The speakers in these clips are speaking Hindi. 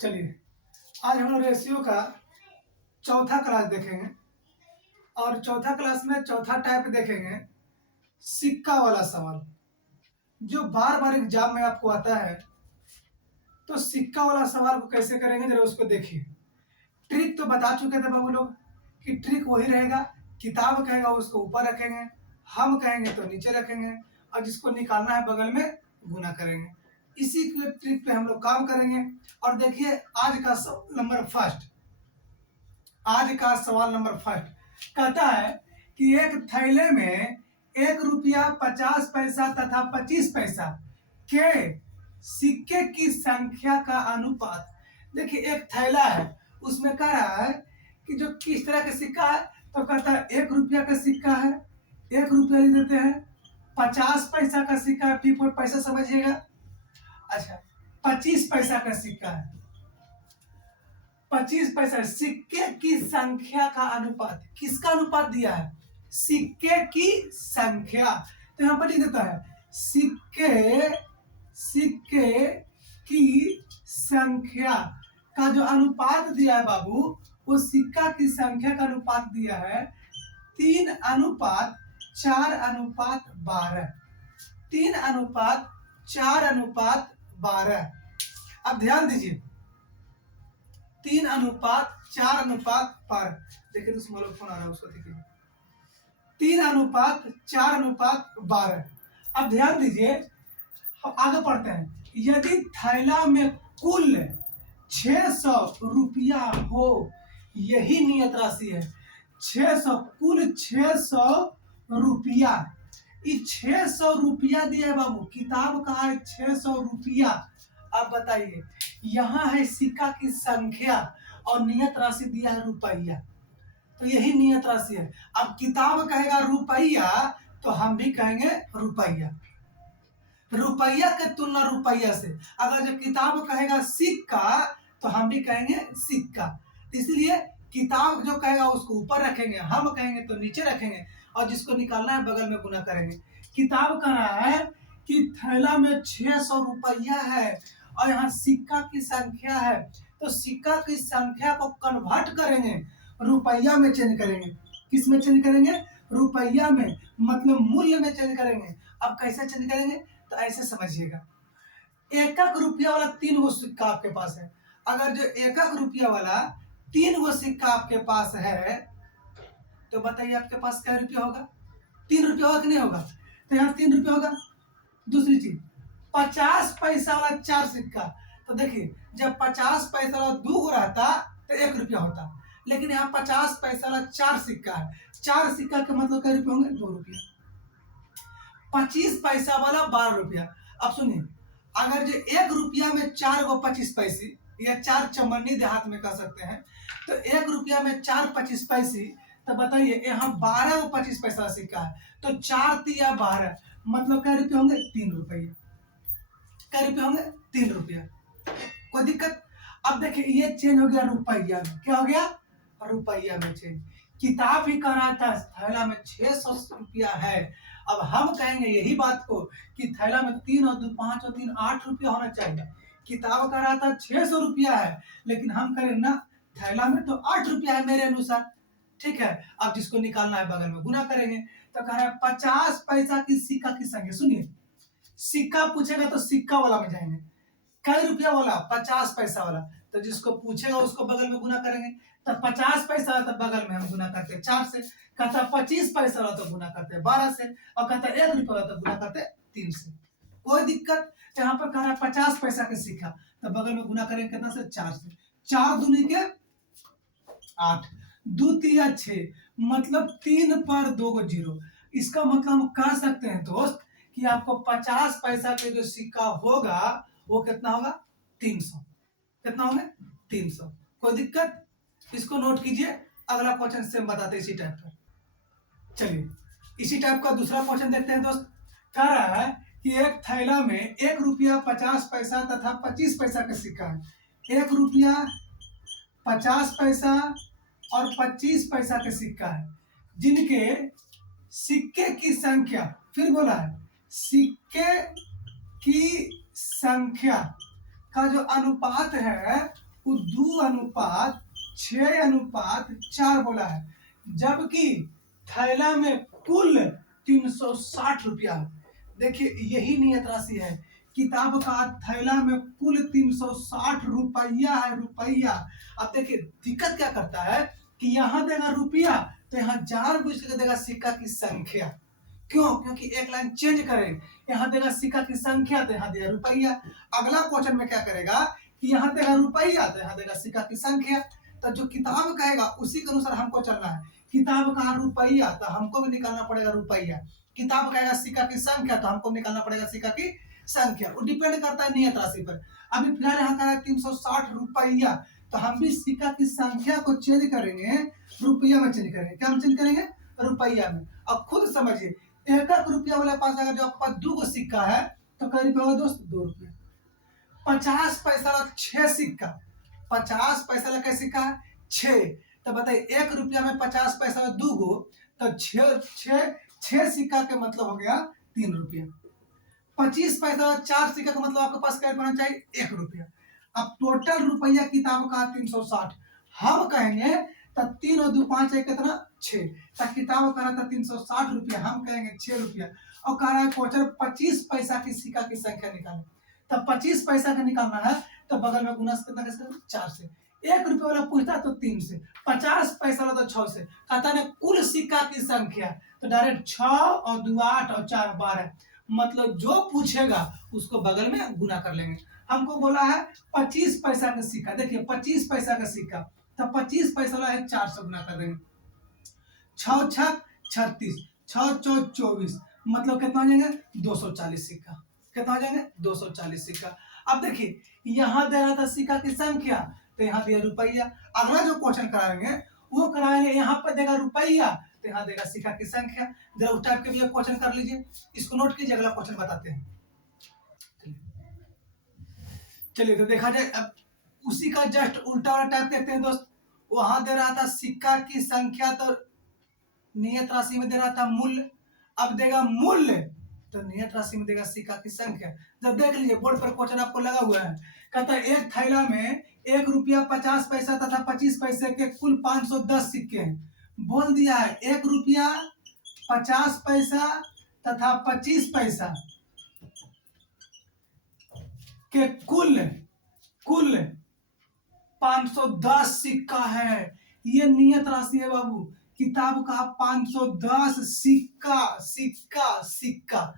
चलिए, आज हम लोग रेशियो का चौथा क्लास देखेंगे और चौथा क्लास में चौथा टाइप देखेंगे सिक्का वाला सवाल, जो बार बार एग्जाम में आपको आता है। तो सिक्का वाला सवाल को कैसे करेंगे जरा उसको देखिए। ट्रिक तो बता चुके थे बाबू लोग कि ट्रिक वही रहेगा, किताब कहेगा उसको ऊपर रखेंगे, हम कहेंगे तो नीचे रखेंगे और जिसको निकालना है बगल में गुना करेंगे। इसी ट्रिक पे हम लोग काम करेंगे। और देखिए आज का सवाल नंबर फर्स्ट कहता है कि एक थैले में 1 रुपया 50 पैसा तथा 25 पैसा के सिक्के की संख्या का अनुपात। देखिए एक थैला है, उसमें कह रहा है कि जो किस तरह का सिक्का है, तो कहता है 1 रुपया का सिक्का है, 1 रुपया लिख देते हैं। 50 पैसा का सिक्का है, पीपोट पैसा समझिएगा। अच्छा, 25 पैसा का सिक्का है, 25 पैसा। सिक्के की संख्या का अनुपात, किसका अनुपात दिया है? सिक्के की संख्या। तो यहां पर लिख देता है सिक्के की संख्या का जो अनुपात दिया है बाबू, वो सिक्का की संख्या का अनुपात दिया है 3:4:12। 3:4:12। अब ध्यान दीजिए, 3:4:12। देखिए तो स्मॉल फोन आ रहा है, उसको देखिए। 3:4:12। अब ध्यान दीजिए, हम आगे पढ़ते हैं। यदि थैला में कुल 600 रुपया हो, यही नियत राशि है। 600, कुल 600 रुपया। ये 600 रुपया दिया है बाबू, किताब कहा है 600 रुपया। अब बताइए, यहाँ है सिक्का की संख्या और नियत राशि दिया है रुपया, तो यही नियत राशि है। अब किताब कहेगा रुपया तो हम भी कहेंगे रुपया। रुपया के तुलना रुपया से। अगर जो किताब कहेगा सिक्का तो हम भी कहेंगे सिक्का। इसलिए किताब जो कहेगा उसको ऊपर रखेंगे, हम कहेंगे तो नीचे रखेंगे और जिसको निकालना है बगल में गुना करेंगे। किताब कह रहा है कि थैला में 600 रुपया है और यहाँ सिक्का की संख्या है, तो सिक्का की संख्या को कन्वर्ट करेंगे, रुपया में चेंज करेंगे। किस में चेंज करेंगे? रुपया में, मतलब मूल्य में चेंज करेंगे। अब कैसे चेंज करेंगे? तो ऐसे समझिएगा, 1 रुपया वाला 3 गो सिक्का आपके पास है। अगर जो 1 रुपया वाला 3 गो सिक्का आपके पास है, तो बताइए आपके पास क्या रुपया होगा? 3 रुपया होगा कि नहीं होगा? तो यहाँ 3 रुपया होगा। दूसरी चीज, 50 पैसा वाला 4 सिक्का। तो देखिए, जब 50 पैसा वाला 2 गो रहता तो 1 रुपया होता, लेकिन यहाँ 50 पैसा वाला 4 सिक्का है। 4 सिक्का के मतलब क्या रुपये होंगे? 2 रुपया। 25 पैसा वाला 12 रुपया। अब सुनिए, अगर जो 1 रुपया में 4 गो 25 पैसे या 4 चमन्नी देहात में कह सकते हैं, तो 1 रुपया में 4 25 पैसे, तो बताइए यहाँ 12 गो 25 पैसा सिक्का है, तो 4 तिया 12, मतलब क्या रुपये होंगे? 3 रुपये। क्या रुपये होंगे? 3 रुपया। कोई दिक्कत? अब देखिए ये चेंज हो गया रुपया में। क्या हो गया? रुपया में चेंज। किताब भी कह रहा था थैला में 600 रुपया है। अब हम कहेंगे यही बात को कि थैला में 3 और 2 5 और 3 8 रुपया होना चाहिए। किताब कह रहा था 600 रुपया है, लेकिन हम करें ना, थैला में तो 8 रुपया है मेरे अनुसार। ठीक है, अब जिसको निकालना है बगल में गुना करेंगे। तो कह रहा है 50 पैसा की सिक्का की संख्या। सुनिए, सिक्का पूछेगा तो सिक्का वाला में जाएंगे। कई रुपया वाला? 50 पैसा वाला। तो जिसको पूछेगा उसको बगल में गुना करेंगे। तो 50 पैसा वाला तो बगल में हम गुना करते हैं 4 से। कहता 25 पैसा वाला तो गुना करते हैं 12 से। और कहता 1 रुपया वाला तो गुना करते हैं 3 से। कोई दिक्कत? यहाँ पर कह रहा है 50 पैसा का सिक्का, तो बगल में गुना करेंगे कितना से? 4 से। 4 दूनी के 8, 2 तिया 6, मतलब 3 पर 2 गो 0। इसका मतलब हम कह सकते हैं दोस्त कि आपको 50 पैसा के जो सिक्का होगा वो कितना होगा? 300। कितना होगा? 300। कोई दिक्कत? इसको नोट कीजिए, अगला क्वेश्चन से हम बताते हैं इसी टाइप पर। चलिए, इसी टाइप का दूसरा क्वेश्चन देखते हैं दोस्त। कह रहा है कि एक थैला में 1 रुपया 50 पैसा तथा 25 पैसा का सिक्का है। 1 रुपया 50 पैसा और 25 पैसा का सिक्का है, जिनके सिक्के की संख्या, फिर बोला है सिक्के की संख्या का जो अनुपात है वो 2:6:4 बोला है, जबकि थैला में कुल 360 रुपया। देखिए यही नियत राशि है, किताब का थैला में कुल 360 रुपया है, रुपया। अब देखिए दिक्कत क्या करता है कि यहाँ देगा रुपया तो यहाँ जानबूझ के देगा सिक्का की संख्या। क्यों? क्योंकि एक लाइन चेंज करें, यहाँ देगा सिक्का की संख्या तो यहाँ देगा रुपया। अगला क्वेश्चन में क्या करेगा कि यहाँ देगा रुपया तो यहाँ देगा सिक्का की संख्या। तो जो किताब कहेगा उसी के अनुसार हमको चलना है। किताब कहा रुपया तो हमको भी निकालना पड़ेगा रुपया। किताब कहेगा सिक्का की संख्या तो हमको निकालना पड़ेगा सिक्का की संख्या। वो डिपेंड करता है नियत राशि पर। अभी फिलहाल यहाँ कहा 360 रुपया, तो हम भी सिक्का की संख्या को चेंज करेंगे, रुपया में चेंज करेंगे। क्या में चेंज करेंगे? रुपया में। अब खुद समझिए, 1 रुपया वाले पास अगर जो आपके पास 2 सिक्का है तो कै रुपया होगा दोस्त? 2 रुपया। 50 पैसा वाला 6 सिक्का, 50 पैसा वाला कैसे सिक्का है? 6। तो बताइए 1 रुपया में 50 पैसा में 2 गो, तो 6 सिक्का के मतलब हो गया 3 रुपया। 25 पैसा वाला 4 सिक्का का मतलब आपके पास क्या होना चाहिए? 1 रुपया। अब टोटल रुपया किताब का 360, हम कहेंगे तो 3 और 2 5 है कितना? 6। तो किताब का रहा था 360 रुपया, हम कहेंगे 6 रुपया। और कह रहा है क्वेश्चन 25 पैसा की सिक्का की संख्या निकालें। तब 25 पैसा का निकालना है तो बगल में गुना कितना कैसे? 4 से। 1 रुपया वाला पूछता तो 3 से, 50 पैसा वाला तो 6 से। कहता है कुल सिक्का की संख्या, तो डायरेक्ट 6 और 2 8 और 4 12, मतलब जो पूछेगा उसको बगल में गुना कर लेंगे। हमको बोला है 25 पैसा का सिक्का, देखिए 25 पैसा का सिक्का, तो 25 पैसा वाला है 4 से गुना कर देंगे। 6 6 36, 6 4 24, मतलब कितना आ जाएंगे? 240 सिक्का। कितना आ जाएंगे? 240 सिक्का। अब देखिए यहाँ दे रहा था सिक्का की संख्या, तो यहाँ दिया रुपया। अगला जो क्वेश्चन कराएंगे वो कराएंगे, यहाँ पर देगा रुपया तो यहाँ देगा सिक्का की संख्या। जरा उस टाइप के भी क्वेश्चन कर लीजिए, इसको नोट कीजिए, अगला क्वेश्चन बताते हैं। चलिए तो देखा जाए, अब उसी का जस्ट उल्टा वाला टाइप देखते हैं दोस्त। वहां दे रहा था सिक्का की संख्या, तो नियत राशि में दे रहा था मूल्य। अब देगा मूल्य तो नियत राशि में देगा सिक्का की संख्या। जब देख लीजिए बोर्ड पर क्वेश्चन आपको लगा हुआ है, कहता है एक थैला में 1 रुपया 50 पैसा तथा 25 पैसे के कुल 510 सिक्के हैं। बोल दिया है 1 रुपया 50 पैसा तथा 25 पैसा के कुल 510 सिक्का है। ये नियत राशि है बाबू। किताब का 510 सिक्का, सिक्का सिक्का।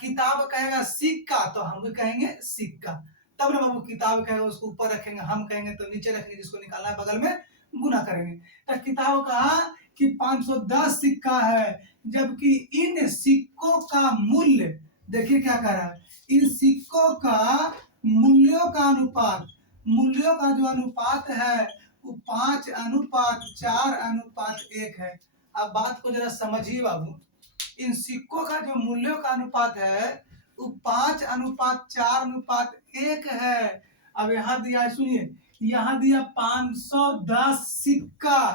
किताब कहेगा सिक्का तो हम भी कहेंगे सिक्का, तब ना बाबू किताब कहेगा उसको ऊपर रखेंगे, हम कहेंगे तो नीचे रखेंगे, जिसको निकालना है बगल में गुना करेंगे। तो किताब कहा कि 510 सिक्का है, जबकि इन सिक्कों का मूल्य, देखिए क्या कह रहा है, इन सिक्कों का मूल्यों का अनुपात, मूल्यों का जो अनुपात है वो 5:4:1 है। अब बात को जरा समझिए बाबू, इन सिक्कों का जो मूल्यों का अनुपात है वो 5:4:1 है। अब यहाँ दिया है, सुनिए, यहाँ दिया 510 सिक्का,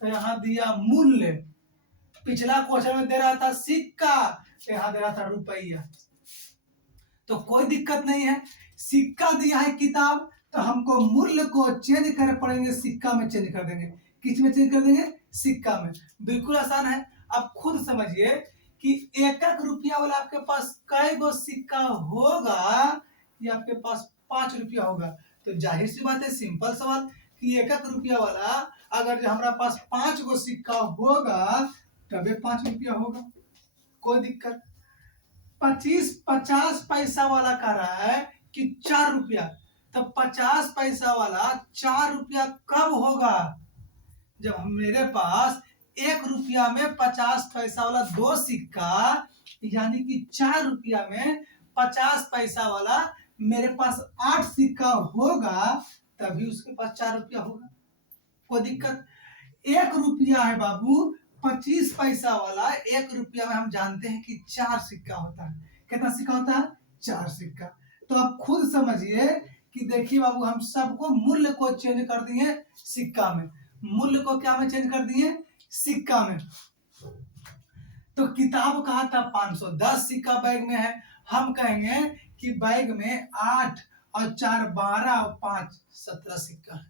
तो यहाँ दिया मूल्य। पिछला क्वेश्चन में दे रहा था सिक्का, तो यहाँ दे रहा था रुपया। तो कोई दिक्कत नहीं है, सिक्का दिया है किताब तो हमको मूल्य को चेंज कर पड़ेंगे, सिक्का में चेंज कर देंगे। किस में चेंज कर देंगे? सिक्का में। बिल्कुल आसान है। अब खुद समझिए कि 1 रुपया वाला आपके पास कई गो सिक्का होगा, या आपके पास 5 रुपया होगा। तो जाहिर सी बात है, सिंपल सवाल कि 1 रुपया वाला अगर हमारा पास 5 गो सिक्का होगा तबे 5 रुपया होगा, कोई दिक्कत। 50 पैसा वाला कह रहा है कि 4 रुपया, तो 50 पैसा वाला 4 रुपया कब होगा? जब मेरे पास 1 रुपया में 50 पैसा वाला 2 सिक्का, यानी कि 4 रुपया में 50 पैसा वाला मेरे पास 8 सिक्का होगा, तभी उसके पास 4 रुपया होगा, कोई दिक्कत। 1 रुपया है बाबू, 25 पैसा वाला 1 रुपया में हम जानते हैं कि 4 सिक्का होता है। कितना सिक्का होता है? 4 सिक्का। तो आप खुद समझिए कि देखिए बाबू, हम सबको मूल्य को चेंज कर दिए सिक्का में। मूल्य को क्या में चेंज कर दिए? सिक्का में। तो किताब कहा था 510 सिक्का बैग में है, हम कहेंगे कि बैग में 8 और 4 12 और 5 17 सिक्का है।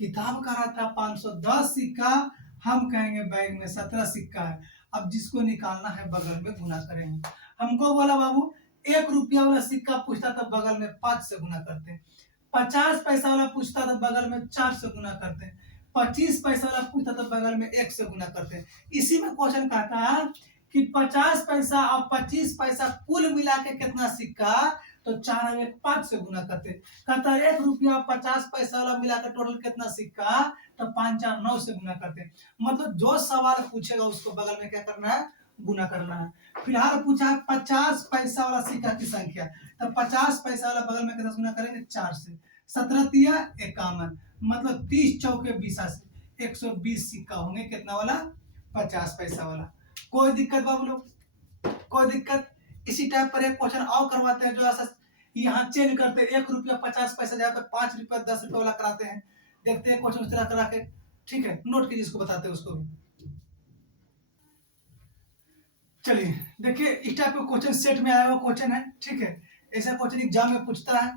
किताब का रहा था 510 सिक्का, हम कहेंगे बैग में 17 सिक्का है। अब जिसको निकालना है बगल में गुना करेंगे। हमको बोला बाबू 1 रुपया वाला सिक्का पूछता था बगल में 5 से गुना करते हैं। 50 पैसा वाला पूछता था बगल में 4 से गुना करते हैं। 25 पैसा वाला पूछता था बगल में 1 से गुना करते हैं। इसी में क्वेश्चन कहता है कि 50 पैसा और 25 पैसा कुल मिला के कितना सिक्का, तो 4 और 1 5 से गुना करते। कहता है 1 रुपया 50 पैसा वाला मिलाकर टोटल कितना सिक्का, तो 5 4 9 से गुना करते। मतलब जो सवाल पूछेगा उसको बगल में क्या करना है, गुना करना है। फिलहाल पूछा है 50 पैसा वाला सिक्का की संख्या, तो 50 पैसा वाला बगल में कितना गुना करेंगे, 4 से। 17 तिया 51, मतलब 30 चौके 20 से 120 सिक्का होंगे कितना वाला, 50 पैसा वाला। कोई दिक्कत बाबू लोग, कोई दिक्कत? इसी टाइप पर एक क्वेश्चन और करवाते हैं जो ऐसा यहाँ चेंज करते हैं, 1 रुपया 50 पैसा जगह पे 5 रुपया 10 रुपया वाला कराते हैं। देखते हैं क्वेश्चन उस तरह करा के, ठीक है, नोट कीजिए, जिसको बताते हैं उसको भी। चलिए देखिए, इस टाइप का क्वेश्चन सेट में आया हुआ क्वेश्चन है, ठीक है। ऐसा क्वेश्चन एग्जाम में पूछता है।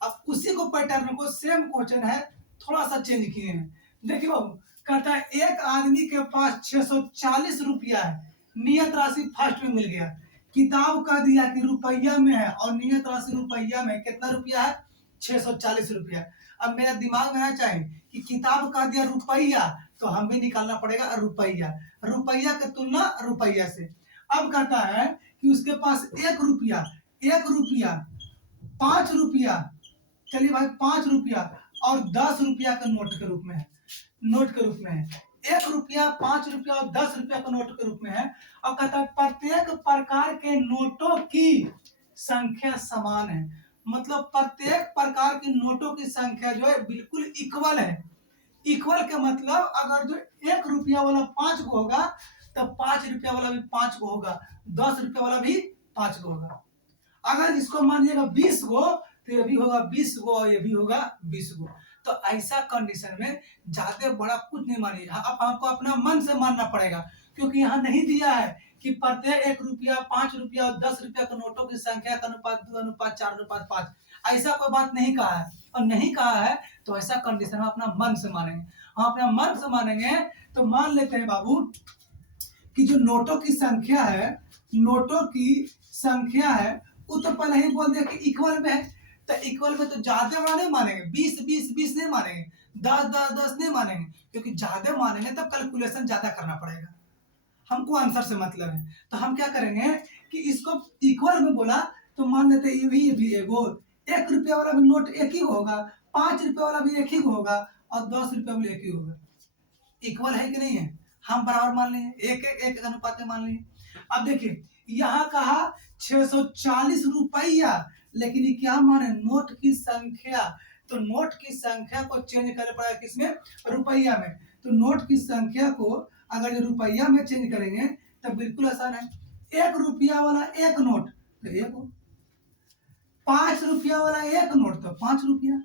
अब उसी को पैटर्न को सेम क्वेश्चन है, थोड़ा सा चेंज किए हैं। देखिए बाबू, कहता है एक आदमी के पास 640 रुपया है, नियत राशि फर्स्ट में मिल गया। किताब का दिया कि रुपया में है और नियत राशि रुपया में कितना रुपया है, 640 रुपया। अब मेरा दिमाग में आना चाहिए कि किताब का दिया रुपया, तो हमें निकालना पड़ेगा रुपया, रुपया की तुलना रुपया से। अब कहता है कि उसके पास 1 रुपया, 1 रुपया 5 रुपया, चलिए भाई 5 रुपया और 10 रुपया के नोट के रूप में है, नोट के रूप में है। 1 रुपया 5 रुपया और 10 रुपया का नोट के रूप में है। और कहता है प्रत्येक प्रकार के नोटों की संख्या समान है। मतलब प्रत्येक प्रकार की नोटों की संख्या जो है बिल्कुल इक्वल है। इक्वल के मतलब अगर जो 1 रुपया वाला 5 को होगा, तब 5 रुपया वाला भी 5 को होगा, 10 रुपया वाला भी 5 को होगा। अगर इसको मान लीजिएगा 20 गो, तो ये भी होगा 20 गो और ये भी होगा 20 गो। तो ऐसा कंडीशन में ज्यादा बड़ा कुछ नहीं मानिए, अब आपको अपना मन से मानना पड़ेगा, क्योंकि यहाँ नहीं दिया है कि प्रत्येक 1 रुपया 5 रुपया और 10 रुपया के नोटों की संख्या का अनुपात 2 अनुपात 4 अनुपात 5, ऐसा कोई बात नहीं कहा है। और नहीं कहा है तो ऐसा कंडीशन में अपना मन से मानेंगे। हम अपना मन से मानेंगे तो मान लेते हैं बाबू कि जो नोटों की संख्या है, नोटों की संख्या है, वो तो पहले ही बोल दिया कि इक्वल में है। तो इक्वल में तो ज्यादा बड़ा नहीं मानेंगे, 20 20 20 नहीं मानेंगे, 10 10 10 नहीं मानेंगे, क्योंकि ज्यादा मानेंगे तो कैलकुलेशन ज्यादा करना पड़ेगा। हमको आंसर से मतलब है, तो हम क्या करेंगे कि इसको इक्वल में बोला तो मान लेते ये भी एगो 1 रुपया वाला भी नोट एक ही होगा, 5 रुपया वाला भी एक ही होगा और 10 रुपया वाला एक ही होगा। इक्वल है कि नहीं है, हम बराबर मान लेंगे, एक एक एक अनुपात में मान लेंगे। अब देखिए यहाँ कहा 640 रुपया, लेकिन ये क्या माने, नोट की संख्या। तो नोट की संख्या को चेंज करना पड़ेगा किसमें, रुपया में। तो नोट की संख्या को अगर जो रुपया में चेंज करेंगे तो बिल्कुल आसान है। 1 रुपया वाला एक नोट तो 1 हो, 5 रुपया वाला एक नोट तो 5 रुपया,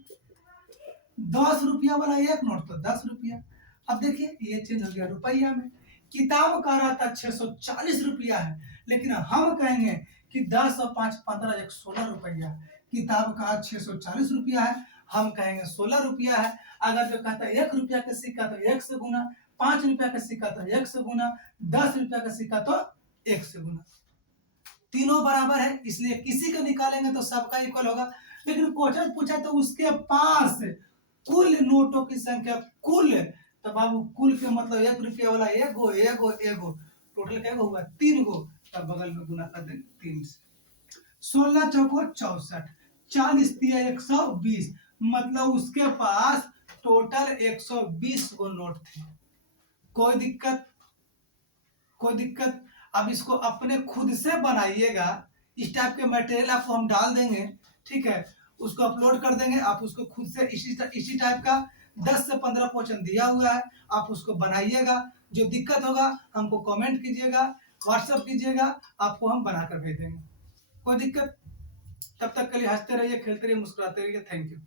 10 रुपया वाला एक नोट तो 10 रुपया। अब देखिए ये चेंज हो गया रुपया में। किताब का रहा था 640 रुपया है, लेकिन हम कहेंगे कि 10 और 5 15 1 16 रुपया। किताब का 640 रुपया है, हम कहेंगे 16 रुपया है। अगर जो कहता है 1 रुपया का सिक्का तो 1 से गुना, 5 रुपया का सिक्का तो 1 से गुना, 10 रुपया का सिक्का तो 1 से गुना। तीनों बराबर है, इसलिए किसी का निकालेंगे तो सबका इक्वल होगा। लेकिन क्वेश्चन पूछा तो उसके पास कुल नोटों की संख्या, कुल, तो बाबू कुल के मतलब 1 रुपया वाला एगो एगो एगो, टोटल क्या होगा 3 गो, तब बगल में गुना कर देंगे 3 से। 16 चौको 64, 40 तिया 120, मतलब उसके पास टोटल 120 गो नोट थे। कोई दिक्कत, कोई दिक्कत? अब इसको अपने खुद से बनाइएगा, इस टाइप के मटेरियल आपको हम डाल देंगे, ठीक है, उसको अपलोड कर देंगे, आप उसको खुद से इसी टाइप का 10 से 15 क्वेश्चन दिया हुआ है, आप उसको बनाइएगा। जो दिक्कत होगा हमको कमेंट कीजिएगा, व्हाट्सएप कीजिएगा, आपको हम बनाकर भेज देंगे। कोई दिक्कत? तब तक के लिए हंसते रहिए, खेलते रहिए, मुस्कुराते रहिए। Thank you.